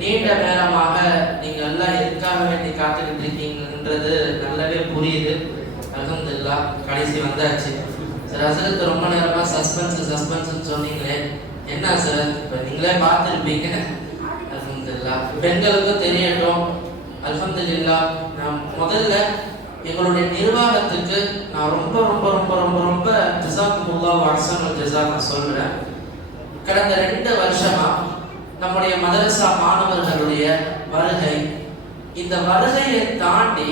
நீண்ட நேரமாக நீங்க எல்லாம் எதுக்காக வேண்டி காத்துக்கிட்டு இருக்கீங்கன்றது நல்லாவே புரியுது. அல்ஹம்துலில்லாஹ் கடைசி வந்தாச்சு. சார் ஹஸ்ரத் ரொம்ப நேரமா சஸ்பென்ஸ் சொன்னீங்களே, என்ன சார் இப்போ நீங்களே பார்த்துருப்பீங்க. அல்ஹம்துலில்லாஹ் பெண்களுக்கும் தெரியட்டும். அல்ஹம்துலில்லாஹ் நான் முதல்ல எங்களுடைய நிர்வாகத்துக்கு நான் ரொம்ப ரொம்ப ரொம்ப ரொம்ப ரொம்ப ஜஸாக்குமுல்லாஹ் அஹ்ஸனுல் ஜஸா நான் சொல்றேன். கடந்த 2 வருஷமா நம்முடைய மதரசா மாணவர்களுடைய வருகை, இந்த வருகையை தாண்டி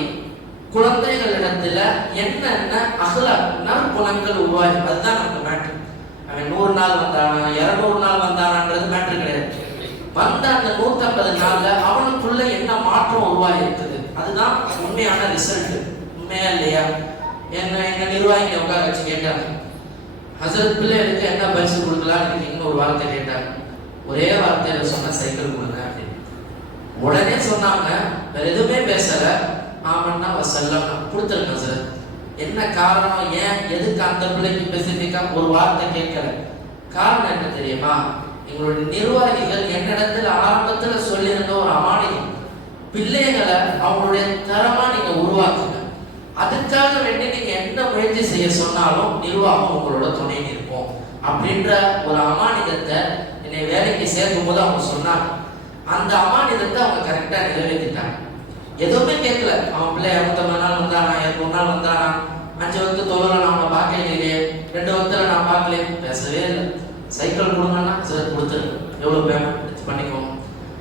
குழந்தைகளிடத்துல என்னென்ன அஹ்லாக் நற்குணங்கள் உருவாகி, அதுதான் நமக்கு மேட்ரு. அவன் 100 நாள் வந்தானா 200 நாள் வந்தானான்றது மேட்ரு கிடையாது. வந்த அந்த 150 நாள்ல அவனுக்குள்ள என்ன மாற்றம் உருவாகி இருக்குது, அதுதான் உண்மையான ரிசல்ட். உண்மையா இல்லையா? எங்க நிர்வாகிங்க உட்கார வச்சு கேட்டாங்க, ஹசரத் பிள்ளைகளுக்கு என்ன பரிசு கொடுக்கலான்னு இருக்கீங்கன்னு ஒரு வார்த்தை கேட்டாங்க. ஒரே வார்த்தையில சொன்ன சைக்கிள் கொடுங்க அப்படின்னு. உடனே சொன்னாங்க, வேற எதுவுமே பேசல, ஆமன்னா வசல்லம் கொடுத்துருங்க சார். என்ன காரணம், ஏன் எதுக்கு அந்த பிள்ளைக்கு ஸ்பெசிஃபிக்கா ஒரு வார்த்தை கேட்கல? காரணம் என்ன தெரியுமா? எங்களுடைய நிர்வாகிகள் என்னிடத்துல ஆரம்பத்துல சொல்லியிருந்த ஒரு அமானியம், பிள்ளைகளை அவங்களுடைய தரமா நீங்க உருவாக்குங்க, அதுக்காக வேண்டி நீங்க என்ன முயற்சி செய்ய சொன்னாலும் நிர்வாகம் உங்களோட துணை நிற்போம் அப்படின்ற ஒரு அமானிதத்தை என்னை வேலைக்கு சேர்க்கும் போது அவங்க சொன்னாங்க. அந்த அமானிதத்தை அவங்க கரெக்டா நிறைவேற்றிட்டாங்க. எதுவுமே கேட்கல. அவன் பிள்ளை 50 நாள் வந்தானா 200 நாள் வந்தானா 5 வகுத்து தொழில நான் அவனை பார்க்க இல்லையே, 2 வகுத்துல நான் பார்க்கல, பேசவே இல்லை. சைக்கிள் கொடுங்கன்னா சார் கொடுத்துருங்க, எவ்வளவு பேமெண்ட் பண்ணிக்கோங்க.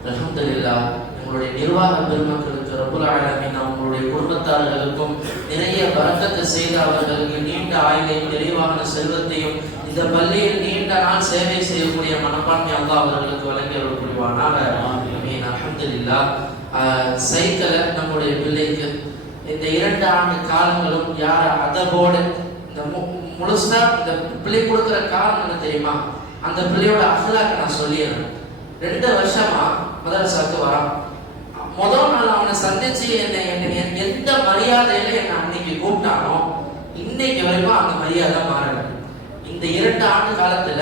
அல்ஹம்துலில்லாஹ் உங்களுடைய நிர்வாக பெருமக்களுக்கு ரப்புல் ஆலமீன் அவங்களுடைய குடும்பத்தார்களுக்கும் நிறைய பரக்கத்தை செய்து அவர்களுக்கு நீண்ட ஆயுளையும் நிறைவான செல்வத்தையும் இந்த பள்ளியில் நீண்ட நாள் சேவை செய்யக்கூடிய மனப்பான்மை அல்லாஹ் அவர்களுக்கு வழங்கி அருள் புரிவானாக. ஆமீன். அல்ஹம்துலில்லாஹ் சைக்கிளை நம்முடைய பிள்ளைக்கு இந்த 2 ஆண்டு காலங்களும் யார் அதபோடு இந்த முழுசா இந்த பிள்ளை கொடுக்குற காரணம் என்ன தெரியுமா? அந்த பிள்ளையோட அஹ்லாக்க நான் சொல்லிடுறேன். 2 வருஷமா மதரசாக்கு வரான். முதல் நாள் அவனை சந்திச்சு என்ன எந்த மரியாதையில என்ன அன்னைக்கு கூப்பிட்டானோ இன்னைக்கு வரைக்கும் அந்த மரியாதை மாறல. இந்த 2 ஆண்டு காலத்துல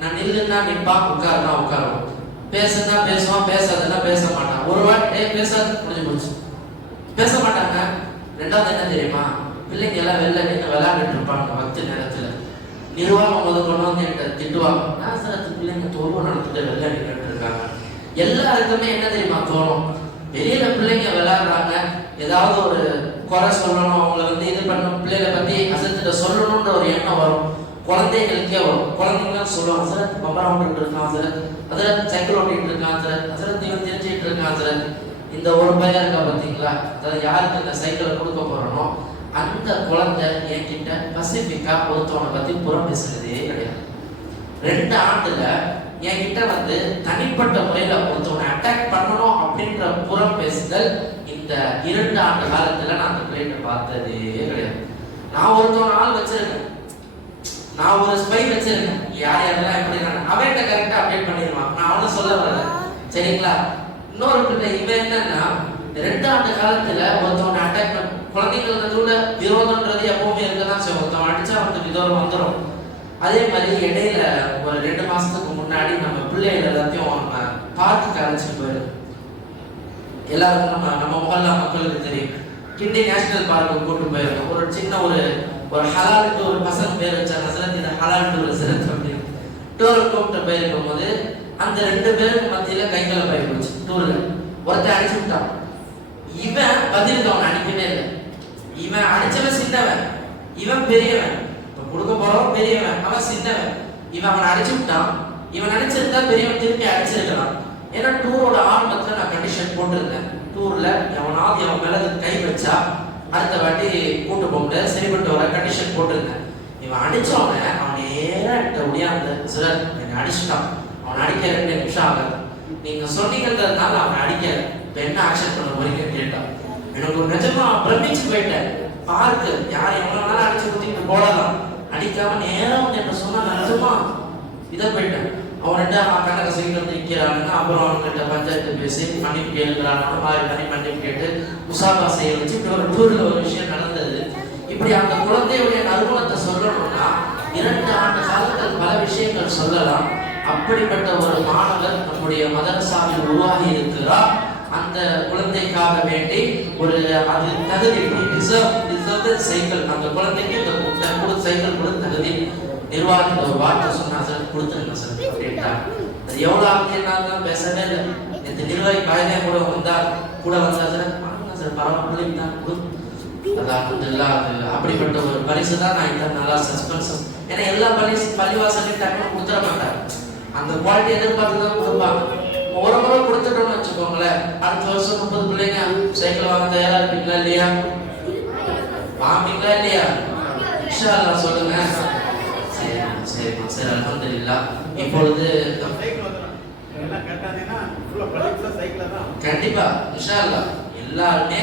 நான் நில்லுன்னா நிற்பான், உட்காருனா உட்காருவோம், பேசுனா பேசுவான், பேசாதுன்னா பேச மாட்டான். ஒரு வாட்டி பேசாது முடிஞ்சு போச்சு, பேச மாட்டாங்க. 2வது என்ன தெரியுமா? பிள்ளைங்க எல்லாம் வெளில நின்று விளையாண்டுட்டு இருப்பாங்க. 10 நேரத்துல நிர்வாகம் கொண்டு வந்து என்கிட்ட திட்டுவாங்க, நாசரத்து பிள்ளைங்க தோல்வம் நடத்திட்டு வெளில நின்றுட்டு இருக்காங்க. எல்லாருக்குமே என்ன தெரியுமா தோணும்? வெளியில பிள்ளைங்க விளையாடுறாங்க, ஏதாவது ஒரு குறை சொல்லணும், அவங்களை வந்து இது பண்ணணும், பிள்ளைகளை பத்தி அசத்துட்டு சொல்லணும்ன்ற ஒரு எண்ணம் வரும். குழந்தைகளுக்கே வரும். குழந்தைங்க சொல்லுவாங்க, சார் பம்பரம் ஓட்டிட்டு இருக்கான் சார், அதில் சைக்கிள் ஓட்டிட்டு இருக்கான் சார், அதில் இவன் தெரிஞ்சுட்டு இருக்கான் சார். இந்த ஒரு பையன் இருக்கா பார்த்தீங்களா, அதாவது யாருக்கு இந்த சைக்கிளை கொடுக்க போறனோ அந்த குழந்தை என்கிட்ட பசிபிக்கா ஒருத்தவனை பத்தி புறம் பேசுறதே கிடையாது. 2 ஆண்டுல என்கிட்ட வந்து தனிப்பட்ட முறையில ஒருத்தவனை அட்டாக் பண்ணணும் அப்படின்ற புறம் பேசுதல் இந்த 2 ஆண்டு காலத்துல நான் அந்த பிள்ளைகிட்ட பார்த்ததே கிடையாது. நான் ஒருத்தவன் ஆள் வச்சிருக்கேன், நான் ஒரு ஸ்பை வச்சிருக்கேன், யார் யாரெல்லாம் எப்படி அவன்கிட்ட கரெக்டா அப்டேட் பண்ணிடுவான். நான் அவனை சொல்ல வரல, சரிங்களா? இன்னொரு பிள்ளை இவன் என்னன்னா 2 ஆண்டு காலத்துல ஒருத்தவனை அட்டாக் பண்ண, குழந்தைங்களுக்கு நடுவுல விரோதம்ன்றது எப்பவுமே இருக்கதான் செய்யும். ஒருத்தவன் அடிச்சா வந்து விரோதம் வந்துடும். அதே மாதிரி இடையில ஒரு 2 மாசத்துக்கு முன்னாடி நம்ம பிள்ளைகள் எல்லாத்தையும் நம்ம பார்க்குக்கு அழைச்சிட்டு போயிடும். எல்லாருக்கும் நம்ம மொஹல்லா மக்களுக்கு தெரியும், கிண்டி நேஷனல் பார்க்கு கூட்டு போயிருக்கோம். ஒரு சின்ன ஒரு ஹலால் டூர், பசங்க பேர் வச்சாங்க ஹசரத், இந்த ஹலால் டூர் சிறப்பு அப்படின்னு டூர் கூப்பிட்டு போயிருக்கும் போது அந்த 2 பேருக்கு மத்தியில கைகளை பயிர் போச்சு. டூர்ல ஒருத்தர் அடிச்சு விட்டான். இவன் பதிலுக்கு அவன் அடிக்கவே இல்லை. இவன் அடிச்சவன் சின்னவன், இவன் பெரியவன். இப்ப கொடுக்க போறவன் பெரியவன், அவன் சின்னவன். இவன் அவனை அடிச்சு விட்டான். இவன் அடிச்சிருந்தா பெரியவன் திருப்பி அடிச்சிருக்கலாம். ஏன்னா டூரோட ஆரம்பத்துல நான் கண்டிஷன் போட்டிருந்தேன், டூர்ல எவனாவது அவன் மேல கை வச்சா அடுத்த வாட்டி கூட்டு போக முடியாது, சரிப்பட்டு வர கண்டிஷன் போட்டிருந்தேன். இவன் அடிச்சவன அவன் நேரா ஒடியாந்து, சார் என்னை அடிச்சுட்டான், அவன் அடிக்க 2 நிமிஷம் ஆகுது, நீங்க சொன்னீங்கன்றதுனால அவன் அடிக்கல, இப்ப என்ன ஆக்ஷன் பண்ண போறீங்கன்னு கேட்டான். எனக்கு ஒரு நிஜமா பிரமிச்சு போயிட்டேன். பார்க்கு யார் எவ்வளவு நேரம் அடிச்சு குத்திட்டு போடலாம், அடிக்காம நேரம் வந்து என்ன சொன்னா நிஜமா இதை போயிட்டேன். அவன்கிட்ட அவன் கணக்க செய்து வந்து நிற்கிறானுங்க. அப்புறம் அவன்கிட்ட பஞ்சாயத்து பேசி மன்னிப்பு கேட்கிறானு மாதிரி பண்ணி மன்னிப்பு கேட்டு முசாபா செய்ய வச்சு இப்படி ஒரு டூர்ல ஒரு விஷயம் நடந்தது. இப்படி அந்த குழந்தையுடைய நறுமணத்தை சொல்லணும்னா 2 ஆண்டு காலத்தில் பல விஷயங்கள் சொல்லலாம். அப்படிப்பட்ட ஒரு மாணவர் நம்முடைய மதரசாவில் உருவாகி இருக்கிறார். அந்த குழந்தைக்காக வேண்டி ஒரு அது தகுதி டிசர்வ் சைக்கிள், அந்த குழந்தைக்கு இந்த சைக்கிள் கூட தகுதி நிர்வாகி ஒரு வார்த்தை சொன்னா சார் கொடுத்துருங்க சார் அப்படின்ட்டா. அது எவ்வளவு ஆகியிருந்தாலும் பேசவே இல்லை. இந்த நிர்வாகி பாயதே கூட வந்தா சார் வாங்க சார் பரவாயில்ல தான் கொடு. அப்படிப்பட்ட ஒரு பரிசு தான் நான் இந்த நல்லா சஸ்பென்ஸ். ஏன்னா எல்லா பள்ளிவாசலையும் டக்குனு கொடுத்துட மாட்டாங்க. அந்த குவாலிட்டி எதிர்பார்த்து தான் கொடுப்பாங்க. ஒரு முறை கொடுத்துட்டோம்னு வச்சுக்கோங்களேன், அடுத்த வருஷம் 30 பிள்ளைங்க சைக்கிள் வாங்க தயாரா இருப்பீங்களா இல்லையா? வாங்குவீங்களா இல்லையா? இன்ஷா அல்லாஹ் சொல்லுங்க. சரி சரி அல்ஹம்துலில்லாஹ். இப்பொழுது கண்டிப்பா இன்ஷா அல்லாஹ் எல்லாருமே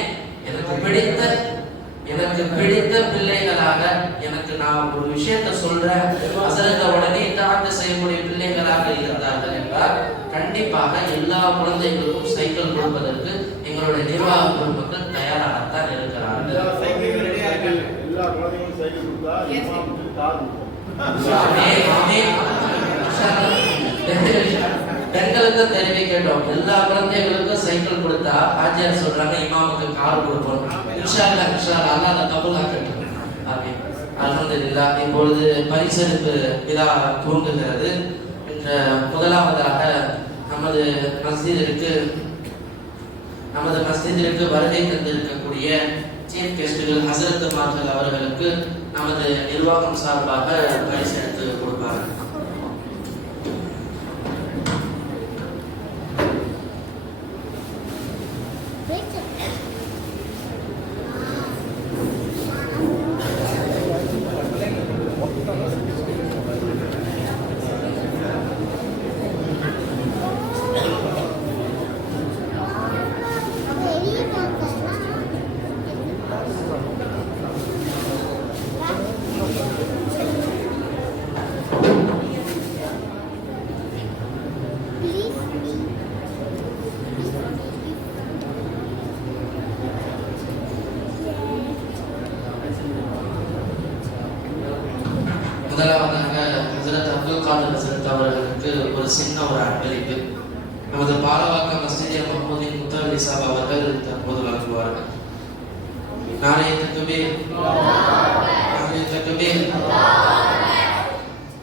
எனக்கு பிடித்த பிள்ளைகளாக, எனக்கு நான் ஒரு விஷயத்தை சொல்றேன் அசரங்க உடனே தாழ்ந்து செய்யக்கூடிய பிள்ளைகளாக இருந்தார்கள் என்றால் கண்டிப்பாக எல்லா குழந்தைகளுக்கும் சைக்கிள் கொடுப்பதற்கு எங்களுடைய நிர்வாக குழுமக்கள் தயாராகத்தான் இருக்கிறார்கள். பெண்களுக்கு தெரிவிக்கட்டும், எல்லா குழந்தைகளுக்கும் சைக்கிள் கொடுத்தா ஆஜியார் சொல்றாங்க இமாமுக்கு கார் கொடுப்போம். இன்ஷா அல்லாஹ் அல்லாஹ் அதை கபூலாக்கட்டும். ஆமீன். அல்ஹம்துலில்லாஹ். இப்பொழுது பரிசளிப்பு விழா துவங்குகிறது. என்ற முதலாவதாக நமது மஸ்ஜிதிற்கு வருகை தந்திருக்கக்கூடிய சீஃப் கெஸ்டுகள் ஹசரத் மார்கள் அவர்களுக்கு நமது நிர்வாகம் சார்பாக பரிசளித்து கொடுப்பார்கள். முதலாவதாக ஹஜ்ரத் அப்துல் காதர் ஹசரத் அவர்களுக்கு ஒரு சின்ன ஒரு அன்பளிப்பு நமது பாலவாக்கம் மஸ்ஜித் முஹம்மதின் முத்தவல்லி சாப் அவர்கள் தற்போது வழங்குவார்கள். நாளைய தக்பீர்.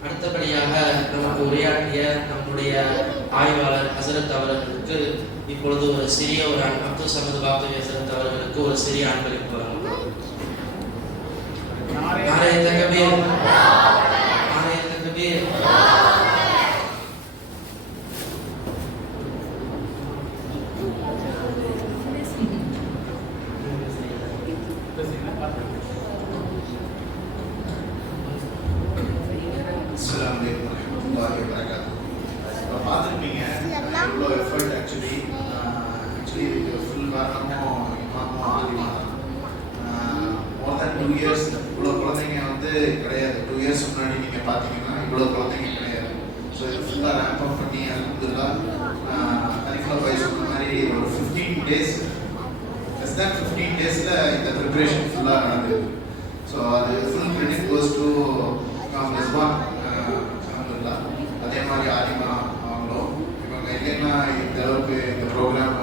அடுத்தபடியாக நமக்கு உரையாற்றிய நம்முடைய ஆய்வாளர் ஹசரத் அவர்களுக்கு இப்பொழுது ஒரு சிறிய ஒரு அப்துல் சமது பாப்தவி ஹசரத் அவர்களுக்கு ஒரு சிறிய அன்பளிப்பு வழங்குவார். நாளைய தக்பீர். பார்த்துருப்பீங்க இவ்வளோ எஃபர்ட் ஆக்சுவலி ஃபுல் காரணமும் இமாமும் ஆலிமா தான். மோர் தென் 2 years இவ்வளோ குழந்தைங்க வந்து கிடையாது. 2 years முன்னாடி நீங்கள் பார்த்தீங்கன்னா இவ்வளோ குழந்தைங்க கிடையாது. ஸோ இது ஃபுல்லாக ரேம்ப் அப் பண்ணி அல்ஹம்துலில்லாஹ் கரிக்குலம் வைஸ் சொன்ன மாதிரி ஒரு 15 days லெஸ் தேன் 15 daysல இந்த ப்ரிப்பரேஷன் ஃபுல்லாக நடந்தது. ஸோ அது ஃபுல் கிரெடிட் கோஸ் டு மெஸ்பான் அல்ஹம்துலில்லாஹ். அதே மாதிரி ஆலிமா அவங்களும் இவங்க இல்லைன்னா இந்த அளவுக்கு இந்த ப்ரோக்ராம்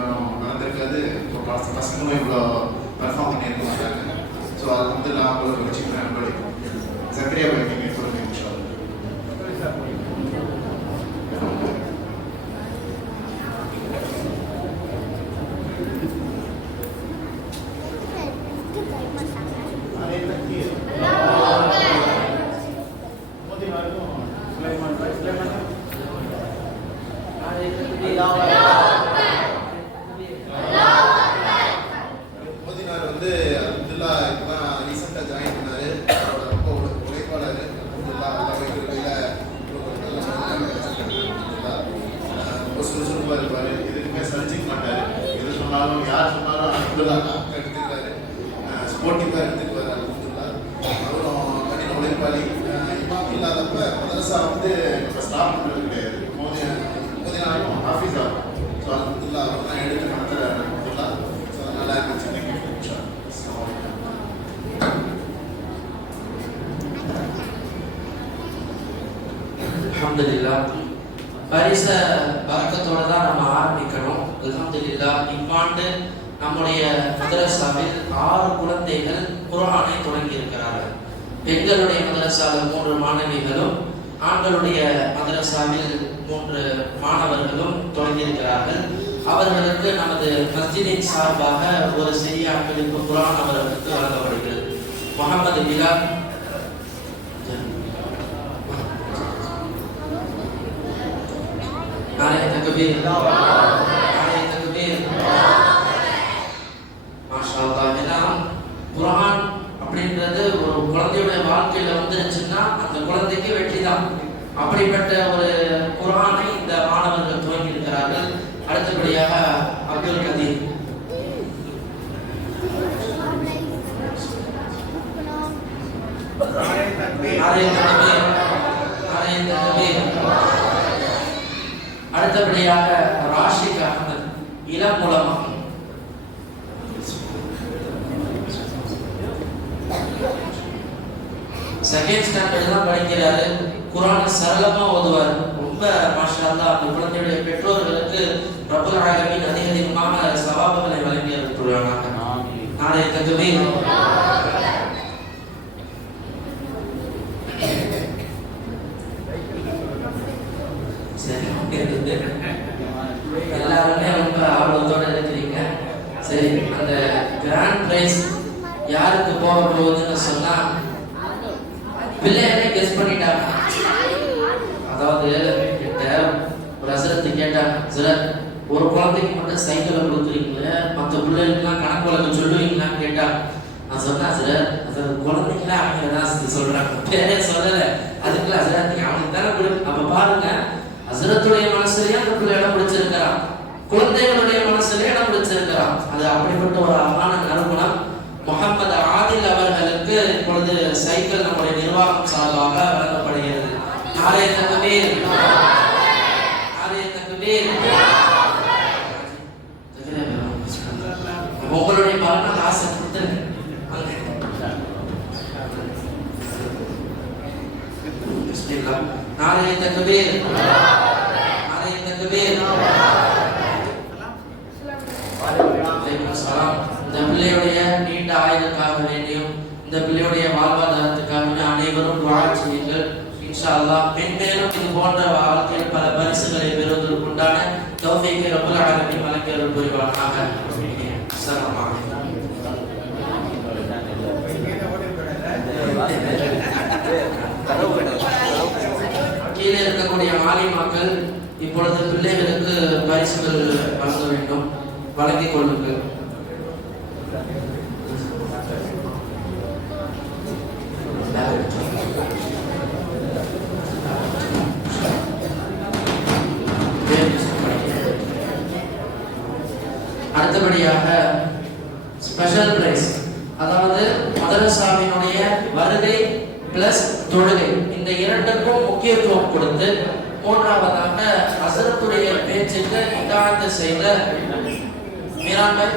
நடந்திருக்காது. இப்போ பசங்களும் இவ்வளோ பெர்ஃபார்ம் பண்ணியிருக்க மாட்டாங்க. ஸோ அல்ஹம்துலில்லாஹ் அவங்களுக்கு வச்சுக்கிற அன்பளிப்பு ஜக்கரியா வைக்கிங்க சொல்லுங்க இன்ஷா அல்லாஹ். மோதினார் வந்து அல்ஹம்துலில்லாஹ் இப்பதான் ரீசெண்டாக ஜாயின் பண்ணாரு. அவரோட ரொம்ப உழைப்பாளர். அல்ஹம்துலில்லாஹ் எல்லா வகைகளில் ரொம்ப சுறுசுறுப்பாக இருப்பார். எதுக்குமே சலிச்சிக்க மாட்டார். எது சொன்னாலும் யார் சொன்னாலும் அல்ஹம்துலில்லாஹ் எடுத்துக்கிறாரு. ஸ்போர்ட்டிவாக எடுத்துக்குவார். அல்ஹம்துலில்லாஹ் அவரும் கடின உழைப்பாளி. இமாம் இல்லாதப்ப மதரசா வந்து நம்ம ஸ்டாப் பண்ணுறது கிடையாது. மோதினாரும் ஹாஃபிஸ் ஆகும். ஸோ அல்ஹம்துலில்லாஹ் அவர் தான் எடுத்து நடத்துகிறார். அல்ஹம்துலில்லாஹ் ஸோ நல்லா இருந்துச்சு. அல்ஹம்துலில்லாஹ். பரிச பறக்கத்தோட தான் நம்ம ஆரம்பிக்கணும். அல்ஹம்துலில்லாஹ், இவ்வாண்டு நம்முடைய மதரசாவில் 6 குழந்தைகள் குர்ஆனை தொடங்கி இருக்கிறார்கள். பெண்களுடைய மதரசாவில் 3 மாணவிகளும், ஆண்களுடைய மதரசாவில் 3 மாணவர்களும் தொடங்கி இருக்கிறார்கள். அவர்களுக்கு நமது மஸ்ஜிதின் சார்பாக ஒரு சிறிய அன்பளிப்பு குர்ஆன் அவர்களுக்கு வழங்கப்படுகிறது. முகமது பிலால் நாரே தக்பீர், நாரே தக்பீர். மாஷா அல்லாஹ். ஏன்னா குர்ஆன் அப்படின்றது ஒரு குழந்தையுடைய வாழ்க்கையில வந்துருச்சுன்னா அந்த குழந்தைக்கு வெற்றி தான். அப்படிப்பட்ட ஒரு குர்ஆனை இந்த மாணவர்கள் துவங்கி இருக்கிறார்கள். அடுத்தபடியாக அப்துல் கதீர். நாரே தக்பீர், நாரே தக்பீர். அடுத்தபடியாக ராஷிக் அஹ்மத், இளம் உலமா. செகண்ட் ஸ்டாண்டர்ட் தான் படிக்கிறாரு. குர்ஆனை சரளமா ஓதுவார். ரொம்ப மாஷா அல்லாஹ். அந்த குழந்தையுடைய பெற்றோர்களுக்கு ரப்பல் ஆலமீன் அதிகமான சவாபுகளை வழங்கி அருள்வானாக. நாரே தக்பீர். எல்லாருமே ரொம்ப ஆர்வத்தோட இருக்கிறீங்க. சரி, அந்த கிராண்ட் பிரைஸ் யாருக்கு போக போகுதுன்னு சொன்னா பிள்ளைகளே கெஸ் பண்ணிட்டாங்க. அதாவது கிட்ட ஒரு ஹஸ்ரத் கேட்டாங்க, ஹஸ்ரத் ஒரு குழந்தைக்கு மட்டும் சைக்கிளை கொடுக்குறீங்களே, மற்ற பிள்ளைகளுக்குலாம் கணக்கு வழக்கு சொல்லுவீங்களான்னு கேட்டாங்க. நான் சொன்னேன், ஹஸ்ரத் குழந்தைங்களா அவங்க தான் சொல்றாங்க, பேரே சொல்லலை. அதுக்குள்ள ஹஸ்ரத் நீங்க அவனுக்கு தானே கொடு. அப்ப பாருங்க, ஹஸ்ரத்துடைய மனசுலயே அந்த பிள்ளை இடம் பிடிச்சிருக்கிறான், குழந்தைகளுடைய மனசுலயே இடம் பிடிச்சிருக்கிறான். அது அப்படிப்பட்ட ஒரு அழகான நறுமணம். முகமது ஆதில் அவர்களுக்கு இப்பொழுது சைக்கிள் நம்முடைய நிர்வாகம் சார்பாக வழங்கப்படுகிறது. நாரே தக்பீர், நாரே தக்பீர். உங்களுடைய பலன ஆசை கொடுத்துருங்க. நாரே தக்பீர், நாரே தக்பீர். இந்த பிள்ளையுடைய நீண்ட ஆயுளுக்காக வேண்டியும் இந்த பிள்ளையுடைய வாழ்வாதாரத்துக்காக அனைவரும் துஆ செய்யுங்கள். இன்ஷா அல்லாஹ் மென்மேலும் இது போன்ற வாழ்க்கையில் பல பரிசுகளை பெறுவதற்குண்டான தௌஃபீக்கை ரப்பல் ஆலமீன் வழங்கி அருள் புரிவானாக. அஸ்ஸலாமு அலைக்கும். கீழே இருக்கக்கூடிய மாலி மக்கள் இப்பொழுது பிள்ளைகளுக்கு பரிசுகள் வழங்க வேண்டும். வழங்கிக் கொள்ளுங்கள். அடுத்தபடியாக ஸ்பெஷல் பிரைஸ், அதாவது மதரசாவினுடைய வருகை பிளஸ் தொழுகை, இந்த இரண்டுக்கும் முக்கியத்துவம் கொடுத்து மூன்றாவதாக ஹஸ்ரத்துடைய பேச்சுக்கு இதாஅத் செய்த மீராபாய்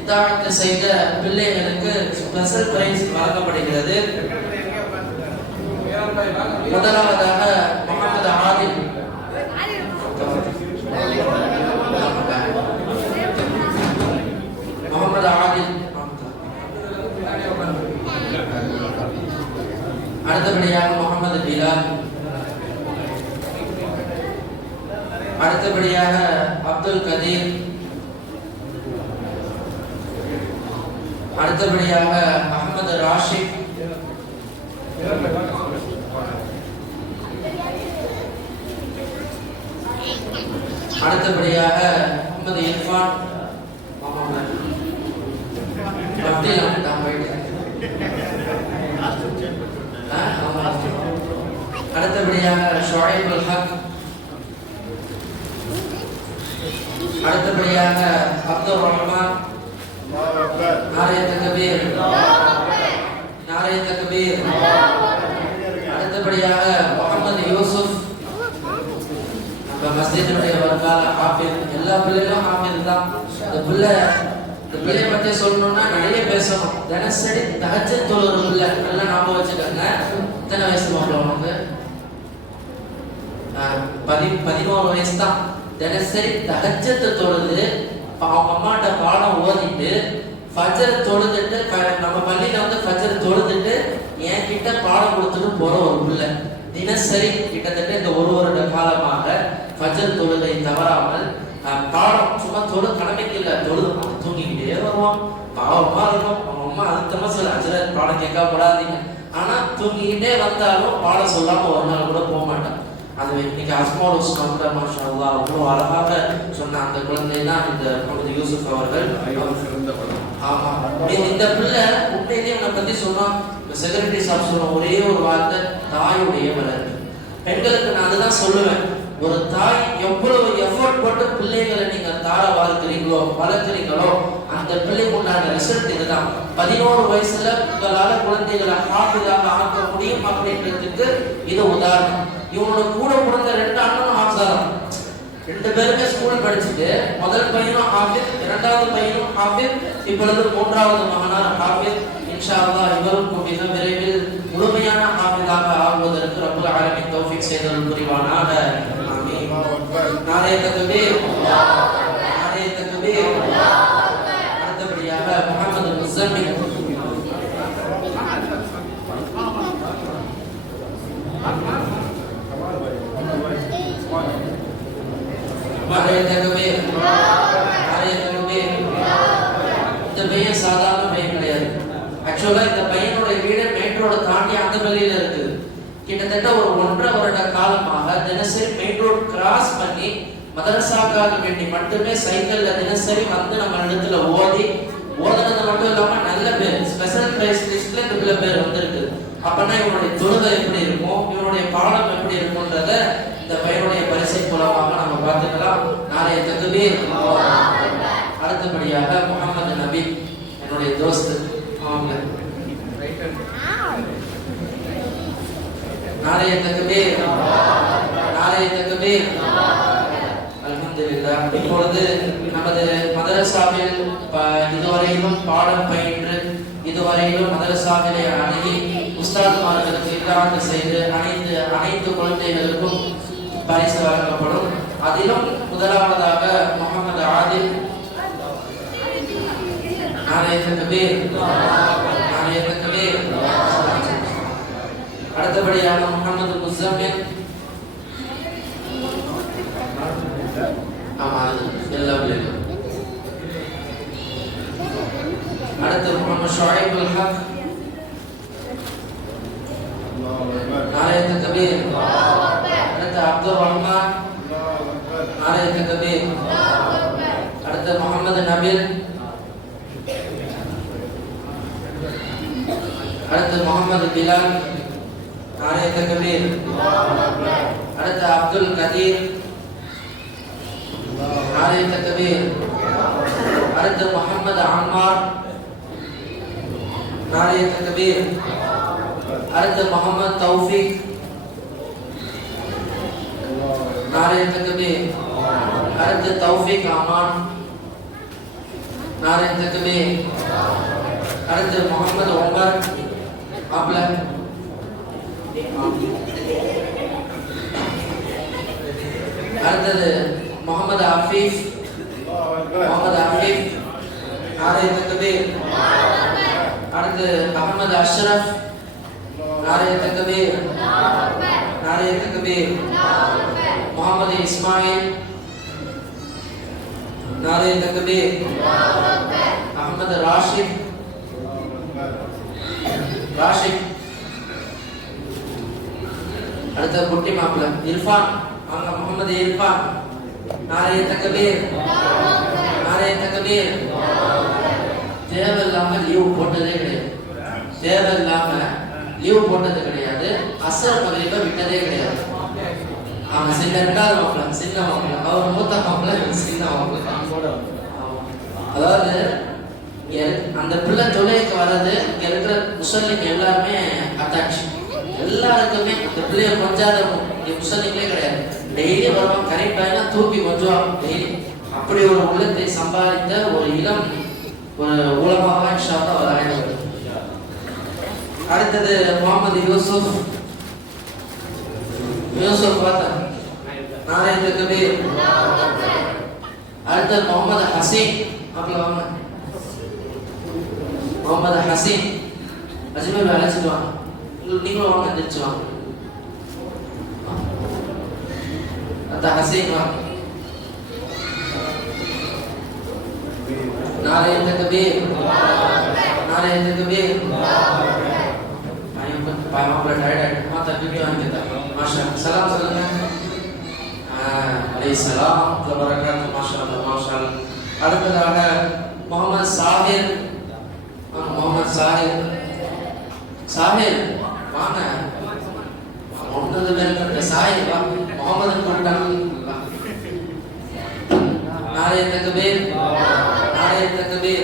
இதாஅத் செய்த பிள்ளைகளுக்கு ஸ்பெஷல் பிரைஸ் வழங்கப்படுகிறது. முதலாவதாக முகமது ஆதில், முகமது ஆதில். அடுத்தபடியாக முகமது பிலால். அடுத்தபடியாக அப்துல் கதீர். அடுத்தபடியாக அஹ்மது ராஷிக். அடுத்தபடியாக முகமது இர்ஃபான். அடுத்தபடியாக ஷுஐப் அல் ஹக். அடுத்தபடியாக அப்துல் ரஹ்மான். நாரே தக்பீர், நாரே தக்பீர். அடுத்தபடியாக முகமது யூசுப். நம்ம மஸ்ஜிதுடைய வருங்கால ஹாஃபிஸ். எல்லா பிள்ளைகளும் ஹாஃபிஸ் தான். இந்த பிள்ளைய பத்தி சொல்லணும்னா நிறைய பேசணும். தினசரி தஹஜ்ஜத் தொழுகிற பிள்ளை நல்லா ஞாபகம் வச்சுக்கோங்க. எத்தனை வயசு மாப்பிள்ள உனக்கு? 11 வயசு தான். தினசரி தஹஜ்ஜத் தொழுது அவங்க அம்மாட்ட பாடம் ஓதிட்டு ஃபஜ்ர் தொழுதுட்டு நம்ம பள்ளியில வந்து ஃபஜ்ர் தொழுதுட்டு என் கிட்ட பாடம் கொடுத்துட்டு போற ஒரு பிள்ளை தினசரி கிட்டத்தட்ட இந்த 1 வருட காலமாக ஃபஜ்ர் தொழுகை தவறாமல் பாடம் சும்மா கடமைக்கு இல்லை தொழுது தூங்கிக்கிட்டே வருவான். பாவமா இருக்கும். அவங்க அம்மா அழுத்தமா சொல்ல அஜரத் பாடம் கேட்க கூடாதீங்க. ஆனா தூங்கிக்கிட்டே வந்தாலும் பாடம் சொல்லாம ஒரு நாள் கூட போக மாட்டான். அது இன்னைக்கு அஸ்மால் உஸ்மான் மாஷா அல்லாஹ் அவ்வளோ அழகாக சொன்ன அந்த குழந்தை தான் இந்த முகமது யூசுப் அவர்கள். ஆமா, இந்த பிள்ளை உண்மையிலேயே உன்னை பத்தி சொன்னா செக்ரட்டரி சாப் சொன்ன ஒரே ஒரு வார்த்தை தாயுடைய வளர்ப்பு. பெண்களுக்கு நான் அதுதான் சொல்லுவேன். ஒரு தாய் எவ்வளவு எஃபோர்ட் போட்டு பிள்ளைகளை நீங்க வளர்க்குறீங்களோ அந்த பிள்ளைக்கு உண்டான ரிசல்ட் இதுதான். 11 வயசுல உங்களால குழந்தைகளை ஹாஃபிஸாக ஆக்க முடியும் அப்படின்றதுக்கு இது உதாரணம். இவனோட கூட பிறந்த 2 அண்ணனும் ஹாஃபிஸாதான். 2 பேருமே ஸ்கூல் படிச்சுட்டு முதல் பையனும் ஹாஃபிஸ், 2வது பையனும் ஹாஃபிஸ், இப்பொழுது 3வது மகனான ஹாஃபிஸ். இன்ஷா அல்லாஹ் இவரும் மிக விரைவில் முழுமையான ஹாஃபிஸாக ஆகுவதற்கு ரப்பல் ஆலமீன் தௌஃபீக் செய்தல் புரிவானாக. ஆமீன். நாரே தக்பீர், நாரே தக்பீர். அடுத்தபடியாக முஹம்மது முஸம்மில். நாரே தக்பீர், நாரே தக்பீர். இந்த பையன் சாதாரண பையன் கிடையாது. ஆக்சுவலா இந்த பையனோட வீடு மெயின் ரோட தாண்டி அந்த பள்ளியில இருக்கு. கிட்டத்தட்ட ஒரு 1.5 வருட காலமாக தினசரி மெயின் ரோட் கிராஸ் பண்ணி மதரசாக்காக வேண்டி மட்டுமே சைக்கிள்ல தினசரி வந்து நம்ம இடத்துல ஓதுனது மட்டும் இல்லாம நல்ல பேர் ஸ்பெஷல் பிரைஸ் லிஸ்ட்ல இந்த பிள்ளை பேர் வந்திருக்கு. அப்பனா இவனுடைய தொழுகை எப்படி இருக்கும், இவனுடைய பாடம் எப்படி இருக்கும்ன்றத இந்த பையனுடைய பரிசை மூலமாக நம்ம பார்த்துக்கலாம். நாளைய தக்பீர். அடுத்தபடியாக முகமது நபி என்னுடைய தோஸ்து அவங்க. நாளைய தக்பீர், நாளைய தக்பீர். அல்ஹம்துலில்லாஹ். இப்பொழுது நமது மதரசாவில் இதுவரையிலும் பாடம் பயின்று இதுவரையிலும் மதரசாவிலே அணுகி உஸ்தாதுமார்களுக்கு இதாண்டு செய்து அனைத்து குழந்தைகளுக்கும் பரிசு வழங்கப்படும். அதிலும் முதலாவதாக முகமது ஆதில். நாளைய தக்பீர், நாளைய தக்பீர். அடுத்தபடியாக முகமது முஸம்மில். ஆமா, எல்லா பிள்ளைகளும். அடுத்து முகமது ஷுஐபுல் ஹக். நாளைய தக்பீர். அடுத்து அப்துல் ரஹ்மான். நாளைய தக்பீர். அடுத்து முகமது நபில். அடுத்து முகமது பிலால். நாளைய தக்பீர். அடுத்து அப்துல் கதீர். நாளைய தக்பீர். அடுத்து முகமது அம்மார். நாளைய தக்பீர். அடுத்து முகமது தௌஃபீக். நாளைய தக்பீர். அடுத்து தௌஃபீக் அமான். நாளைய தக்பீர். அடுத்து முகமது உமர். आपला அடுத்தது முகமது ஆஃபீஃப். முகமது ஆஃபீஃப். நாளைய தக்பீர். அடுத்து அஹமது அஷ்ரஃப். நாளைய தக்பீர், நாளைய தக்பீர். முகமது இஸ்மாயில். நாளைய தக்பீர். அஹமது ராஷித். ராஷித். அடுத்த குட்டி மாப்பிள்ள இர்ஃபான். அவங்க முகமது இர்ஃபான். நாளைய தக்பீர், நாளைய தக்பீர். தேவையில்லாம லீவ் போட்டதே கிடையாது. தேவையில்லாம லீவ் போட்டது கிடையாது. அசர் மகரிப விட்டதே கிடையாது. அவங்க சின்ன ரெண்டாவது மாப்பிள்ள, சின்ன மாப்பிள்ள. அவர் மூத்த மாப்பிள்ள, சின்ன மாப்பிள்ள. அதாவது அந்த பிள்ளை தொலைக்கு வர்றது இங்க இருக்கிற முஸ்லிம் எல்லாருமே அட்டாச். எல்லாருக்குமே அந்த பிள்ளைய கொஞ்சாத முஸ்லிம்களே கிடையாது. டெய்லி வருவாங்க, கரெக்டாக தூக்கி கொஞ்சம் டெய்லி. அப்படி ஒரு உள்ளத்தை சம்பாதித்த ஒரு இளம் ஒரு உலமாக இன்ஷா அல்லாஹ் வராங்க. அடுத்தது முகமது யூசுப். யூசுப் பார்த்தா நாரே தக்பீர். அடுத்தது முகமது ஹசீன். அப்படி வாங்க. முகமது ஹசீன் அஜ்மல் அழைச்சிட்டு வாங்க. நீங்களும் வாங்க, எந்திரிச்சு வாங்க. அந்த ஹசீன் வாங்க. नारे तकबीर, नारे तकबीर. भाइयों को पायमा पर टाइट हाँ तकबीर क्यों आने देता? माशाअल्लाह. सलाम सलाम. अलैहि सलाम वबरकातुहू. माशाअल्लाह माशाअल्लाह. அடுத்ததாக முகமது சாஹிர். முகமது சாஹிர். சாஹிர் வாங்க. ஒன்றது வேற சாஹிர் வா. முகமது கூப்பிட்டாங்க. नारे तकबीर, नारे तकबीर.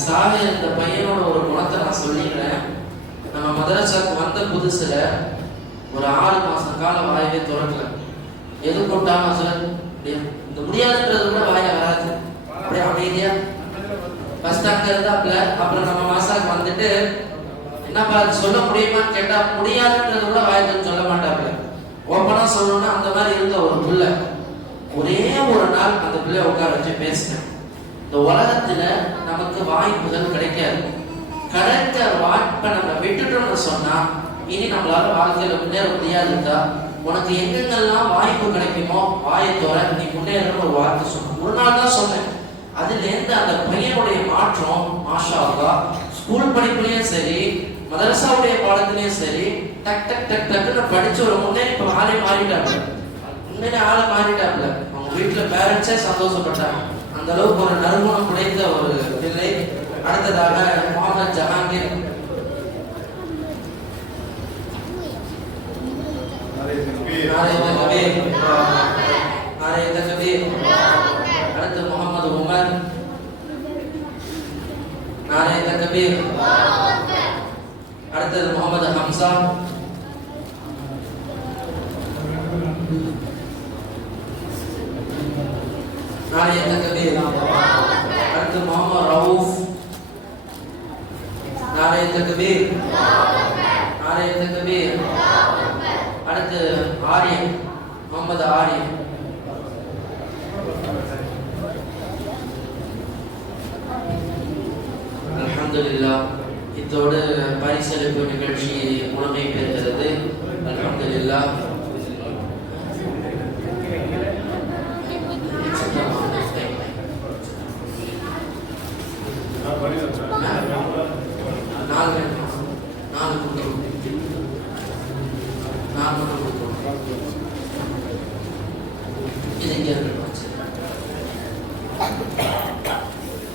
சாஹிர் இந்த பையனோட ஒரு குணத்தை நான் சொல்லிக்கிறேன். நம்ம மதரசாக்கு வந்த புதுசுல ஒரு 6 மாசம் கால வாயவே திறக்கல. எது போட்டாலும் சார் இந்த முடியாதுன்றது கூட வாய வராது. அப்படியே அமைதியா ஃபர்ஸ்ட் அங்க இருந்தாப்ல. அப்புறம் நம்ம மாசாக்கு வந்துட்டு என்னப்பா சொல்ல முடியுமான்னு கேட்டா முடியாதுன்றது கூட வாயத்தை சொல்ல மாட்டாப்ல. ஓப்பனா சொல்லணும்னா அந்த மாதிரி இருந்த ஒரு புள்ள. ஒரே ஒரு நாள் அந்த பிள்ளை உட்கார வச்சு பேசினேன். இந்த உலகத்துல நமக்கு வாய்ப்புகள் கிடைக்காது. கிடைத்த வாய்ப்பை நம்ம விட்டுட்டோம்னு சொன்னா இனி நம்மளால வாழ்க்கையில முன்னேற முடியாதுட்டா உனக்கு எங்கெங்கெல்லாம் வாய்ப்பு கிடைக்குமோ வாயத்தோட நீ முன்னேறன்னு ஒரு வார்த்தை சொன்ன. ஒரு நாள் தான் சொன்னேன். அதுல இருந்து அந்த பையனுடைய மாற்றம் மாஷா அல்லாஹ். ஸ்கூல் படிப்புலயும் சரி மதரசாவுடைய பாடத்திலயும் சரி டக் டக் டக் டக்குன்னு படிச்சு ஒரு முன்னேறி இப்ப ஆளே மாறிட்டாங்க. உண்மையிலே ஆளை மாறிட்டாப்ல. அவங்க வீட்டுல பேரண்ட்ஸே சந்தோஷப்பட்டாங்க. அந்த அளவுக்கு ஒரு நறுமணம் குறைந்த ஒரு பிள்ளை. அடுத்ததாக முகமது ஜஹாங்கீர். நாரே தக்பீர், நாரே தக்பீர். அடுத்து முகமது உமர். நாரே தக்பீர். அடுத்தது முகமது ஹம்சா. नारे तकबीर. அடுத்து முகமது ரவுஃப். नारे तकबीर, नारे तकबीर. அடுத்து ஆரியன், முகமது ஆரியன். அல்ஹம்துலில்லாஹ். இதோடு பரிசளிப்பு நிகழ்ச்சி முழுமை பெறுகிறது. அல்ஹம்துலில்லாஹ்.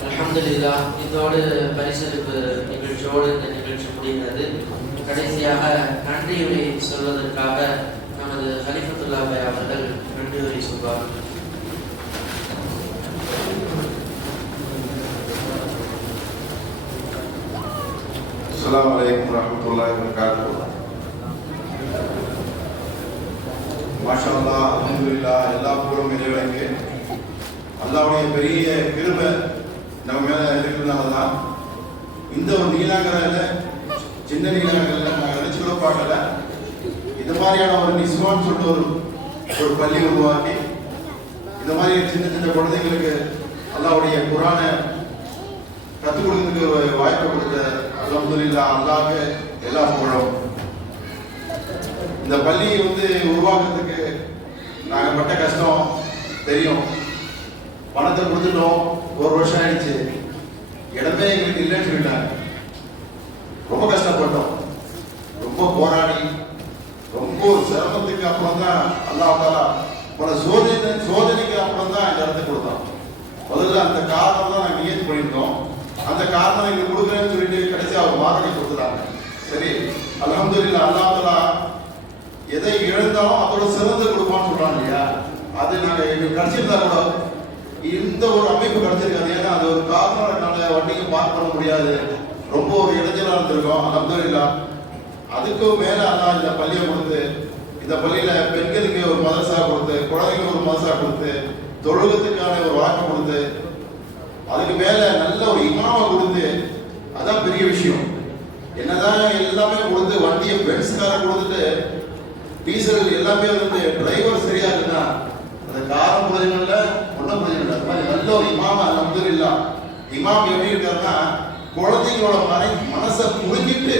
அல்ஹம்துலில்லாஹ். இதோடு பரிசளிப்பு நிகழ்ச்சியோடு இந்த நிகழ்ச்சி முடிகிறது. கடைசியாக நன்றியுரை சொல்வதற்காக நமது ஹலிஃபத்துல்லாஹ் பாய் அவர்கள் நன்றியுரை சொல்வார். அஸ்ஸலாமு அலைக்கும் வரஹ்மத்துல்லாஹி வபரகாத்துஹு. மாஷா அல்லாஹ், அல்ஹம்துலில்லாஹ். எல்லா புகழும் இறைவனுக்கு. அல்லாஹ்வுடைய பெரிய கிருபை நம்ம மேல இருக்கிறதுனால தான் இந்த ஒரு நீலாங்கரையில, சின்ன நீலாங்கரையில நாங்கள் நினைச்சு கூட பார்க்கல இந்த மாதிரியான ஒரு நிஸ்வான்னு சொல்லிட்டு ஒரு பள்ளி உருவாக்கி இந்த மாதிரி சின்ன சின்ன குழந்தைங்களுக்கு அல்லாஹ்வுடைய குர்ஆனை கற்றுக் கொடுக்கிறதுக்கு ஒரு வாய்ப்பு கொடுத்த அல்ஹம்துலில்லாஹ் அல்லாஹ்வுக்கு எல்லா புகழும். இந்த பள்ளியை உருவாக்குறதுக்கு நாங்கள் பட்ட கஷ்டம் தெரியும். பணத்தை கொடுத்துட்டோம், 1 வருஷம் ஆயிடுச்சு, இடமே எங்களுக்கு இல்லைன்னு சொல்லிட்டாங்க. ரொம்ப கஷ்டப்பட்டோம், ரொம்ப போராடி, ரொம்ப சிரமத்துக்கு அப்புறம் தான் அல்லாஹ் தஆலா பல சோதனைக்கு அப்புறம் தான் இந்த இடத்தை கொடுத்தோம். முதல்ல அந்த காரணம் தான் நாங்கள் நியத்து பண்ணியிருந்தோம். அந்த காரணம் எங்களுக்கு கொடுக்குறேன்னு சொல்லிட்டு கடைசியாக ஒரு வாரத்தை கொடுத்துட்டாங்க. சரி, அல்ஹம்துலில்லாஹ் அல்லாஹ் தஆலா எதை இழந்தாலும் அதோட சிறந்து கொடுப்பான்னு சொல்றாங்க இல்லையா? அது நாங்கள் எங்களுக்கு கிடைச்சிருந்தா கூட இந்த ஒரு அமைப்பு கிடைச்சிருக்காது. ஏன்னா அது ஒரு காரணத்தினால வண்டிக்கு பார்க் பண்ண முடியாது, ரொம்ப ஒரு இடைஞ்சலா இருந்திருக்கோம். அல்ஹம்துலில்லாஹ் அதுக்கும் மேல அல்லாஹ் இந்த பள்ளியை கொடுத்து, இந்த பள்ளியில பெண்களுக்கு ஒரு மதரசா கொடுத்து, குழந்தைங்களுக்கு ஒரு மதரசா கொடுத்து, தொழுகத்துக்கான ஒரு வாய்ப்பு கொடுத்து, அதுக்கு மேல நல்ல ஒரு இமாமை கொடுத்து, அதான் பெரிய விஷயம். என்னதான் எல்லாமே கொடுத்து வண்டியை பென்ஸ்கார கொடுத்துட்டு டீசல் எல்லாமே வந்து டிரைவர் சரியா இருந்தா அந்த காரம் பிரயோஜனம் இல்லை, ஒன்றும் பிரயோஜனம் இல்லை. அது மாதிரி நல்ல ஒரு இமாம அல்ஹம்துலில்லாஹ். இமாம் எப்படி இருக்காருன்னா குழந்தைங்களோட மனசை புரிஞ்சிட்டு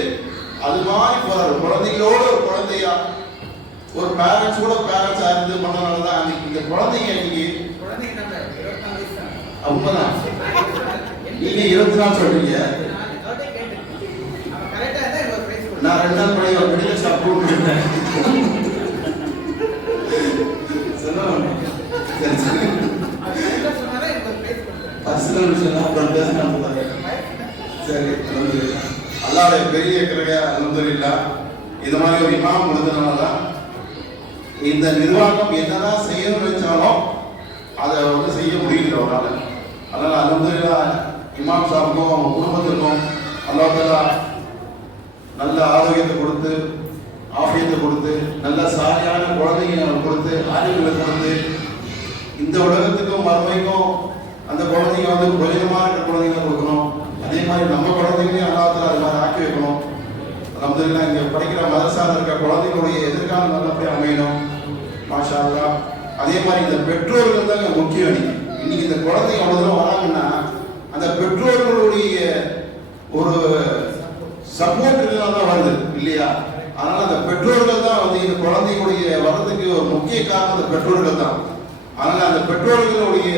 அது மாதிரி போறாரு. குழந்தைங்களோட ஒரு குழந்தையா, ஒரு பேரண்ட்ஸ் கூட பேரண்ட்ஸா இருந்து பண்ணனாலதான் அன்னைக்கு இந்த குழந்தைங்க இன்னைக்கு உண்மைதான். நீங்க 24 சொல்றீங்க, நான் 2 நாள் பழைய ஒரு மெடிக்கல் ஷாப் போட்டுருந்தேன். பர்சனல் விஷயம் அப்புறம் பேசலாம். சரி, அல்லாஹ்வுடைய பெரிய கிருபை அல்ஹம்துலில்லாஹ். இது மாதிரி ஒரு இமாம் கொடுத்தனால தான் இந்த நிர்வாகம் என்னதான் செய்யணும்னு நினைச்சாலும் அதை வந்து செய்ய முடியல அவரால். அதனால அல்ஹம்துலில்லாஹ் இமாம் சாருக்கும் அவங்க குடும்பத்திற்கும் அல்லாஹ் தஆலா நல்ல ஆரோக்கியத்தை கொடுத்து, ஆஃபியத்தை கொடுத்து, நல்ல சாலியான குழந்தைங்க கொடுத்து, ஆரோக்கியங்களை கொடுத்து, இந்த உலகத்துக்கும் மறுமைக்கும் அந்த குழந்தைங்க வந்து பிரயோஜனமா இருக்கிற குழந்தைங்க கொடுக்கணும். அதே மாதிரி நம்ம குழந்தைங்களையும் அல்லாஹ் தஆலா அது மாதிரி ஆக்கி வைக்கணும். அல்ஹம்துலில்லாஹ் இங்க படிக்கிற மதரசால இருக்க குழந்தைகளுடைய எதிர்காலம் நல்லபடியாக அமையணும். மாஷா அல்லாஹ். அதே மாதிரி இந்த பெற்றோர்கள் தாங்க முக்கியம். இன்னைக்கு இந்த குழந்தைங்க அவ்வளவு தூரம் வராங்கன்னா அந்த பெற்றோர்களுடைய ஒரு சப்போர்ட் தான் வருது இல்லையா? அதனால அந்த பெற்றோர்கள் தான் வந்து இந்த குழந்தைகளுடைய வரதுக்கு ஒரு முக்கிய காரணம் அந்த பெற்றோர்கள் தான். அதனால அந்த பெற்றோர்களுடைய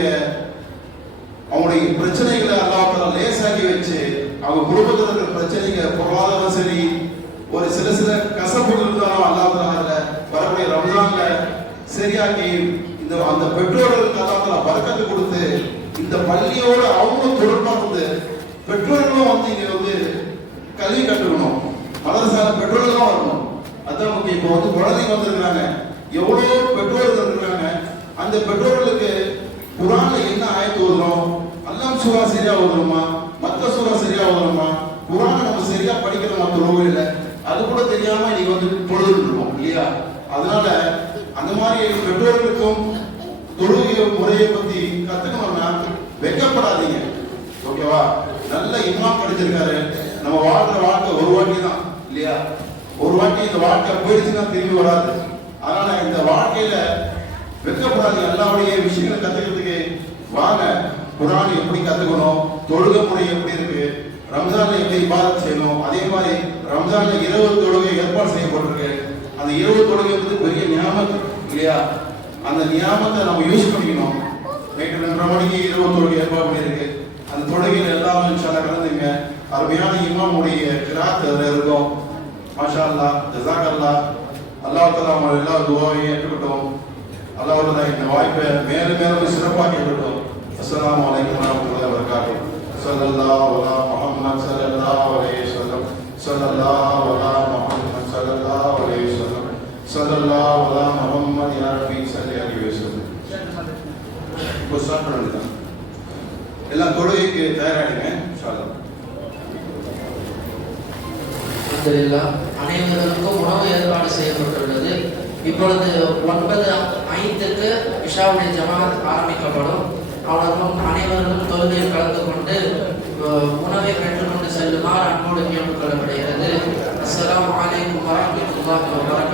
அவங்களுடைய பிரச்சனைகளை அல்லாஹ் தஆலா லேசாக்கி வச்சு அவங்க குடும்பத்தில் இருக்கிற பிரச்சனைகள் பொருளாதாரம் சரி, ஒரு சில கசப்புகள் இருந்தாலும் அல்லாஹ் தஆலா வரக்கூடிய ரமலான்ல சரியாக்கி இந்த அந்த பெற்றோர்களுக்கு அல்லாஹ் தஆலா பரக்கத்து கொடுத்து இந்த பள்ளியோட அவங்களும் தொடர்பா இருந்து பெற்றோர்களும் வந்து இங்க வந்து கல்வி கற்றுக்கணும். மதரசால பெற்றோர்கள் தான் வரணும். அதான் முக்கியம். இப்போ வந்து குழந்தைங்க வந்திருக்கிறாங்க, எவ்வளோ பெற்றோர்கள் இருக்கிறாங்க. அந்த பெற்றோர்களுக்கு குர்ஆன்ல என்ன ஆயத்து ஓதுறோம், அல்லாஹ் சூரா சரியா ஓதுறோமா, மற்ற சூரா சரியா ஓதுறோமா, குர்ஆனை நம்ம சரியா படிக்கிறோமா தொழுகையில, அது கூட தெரியாம நீங்க வந்து தொழுதுட்டு இருக்கோம் இல்லையா? அதனால அந்த மாதிரி பெற்றோர்களுக்கும் தொழுகை முறையை பத்தி கத்துக்கணும்னா வெட்கப்படாதீங்க. ஓகேவா? நல்ல இமாம் படிச்சிருக்காரு. நம்ம வாழ்ற வாழ்க்கை ஒரு வாட்டி தான் இல்லையா? ஒரு வாட்டி இந்த வாழ்க்கை போயிடுச்சுன்னா திரும்பி வராது. அதனால இந்த வாழ்க்கையில வெட்கப்படாதீங்க. அல்லாஹ்வுடைய விஷயங்களை கத்துக்கிறதுக்கு வாங்க. குர்ஆன் எப்படி கத்துக்கணும், தொழுகை முறை எப்படி இருக்கு, ரம்ஜான்ல எப்படி இபாதத் செய்யணும், அதே மாதிரி ரம்ஜான்ல 20 தொழுகை ஏற்பாடு செய்யப்பட்டிருக்கு. அந்த 20 தொழுகை வந்து பெரிய நியாமத் இல்லையா? அந்த நியாமத்தை நம்ம யூஸ் பண்ணிக்கணும். நைட்டு 2:30 மணிக்கு 20 தொழுகை ஏற்பாடு பண்ணியிருக்கு. அந்த தொழுகையில் எல்லாமே இன்ஷால்லா கலந்துங்க. அருமையான இமாமுடைய கிராத் அதில் இருக்கும். மாஷா அல்லாஹ், ஜஸாக்கல்லாஹ். அல்லாஹ் தஆலா நம்ம எல்லா துஆவையும் ஏற்றுக்கட்டும். அல்லாஹ் தஆலா இந்த வாய்ப்பை மேலும் மேலும் சிறப்பாக்கி இருக்கட்டும். அஸ்ஸலாமு அலைக்கும் வரஹ்மத்துல்லாஹி வபரகாத்துஹு. ஸல்லல்லாஹு அலா முஹம்மத் ஸல்லல்லாஹு அலைஹி வஸல்லம். ஸல்லல்லாஹு அலா முஹம்மத் ஸல்லல்லாஹு அலைஹி வஸல்லம். ஸல்லல்லாஹு அலா முஹம்மத் யா ரப்பி ஸல்லி அலைஹி வஸல்லம். இப்போ ஸ்டார்ட் பண்ணுங்க. எல்லாம் தொழுகைக்கு தயாராகிடுங்க இன்ஷா அல்லாஹ். அல்ஹம்துலில்லாஹ். அனைவருக்கும் உணவு ஏற்பாடு செய்யப்பட்டுள்ளது. இப்பொழுது 9:05க்கு இஷாவுடைய ஜமாத் ஆரம்பிக்கப்படும். அவர்களும் அனைவரும் தொழுகையில் கலந்து கொண்டு உணவை பெற்றுக்கொண்டு செல்லுமாறு அன்போடு கேட்டுக்கொள்ளப்படுகிறது. அஸ்ஸலாமு அலைக்கும் வரஹ்மத்துல்லாஹி வபரகாத்துஹு.